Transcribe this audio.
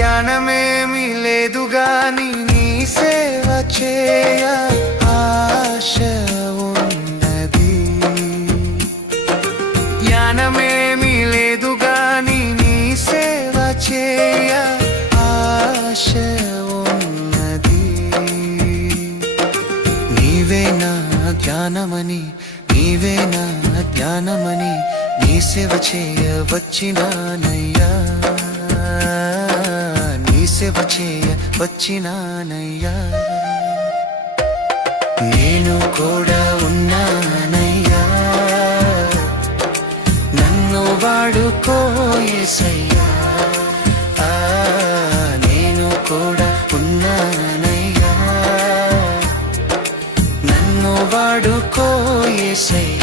జ్ఞానమేమి లేదు గాని నీ సేవ చేయ ఆశ ఉన్నది. జ్ఞానమేమి లేదు గాని నీ సేవ చేయ ఆశ ఉన్నది. నీవే నా జ్ఞానమని నీవే నా జ్ఞానమని నీ సేవ చేయ వచ్చినానయ్యా. నీ సేవ చేయ వచ్చినానయ్యా. నేను కూడా ఉన్నానయ్యా. నన్ను వాడుకోయేసయ్యా నేను కూడా ఉన్నానయ్యా. నన్ను వాడుకోయేసయ్యా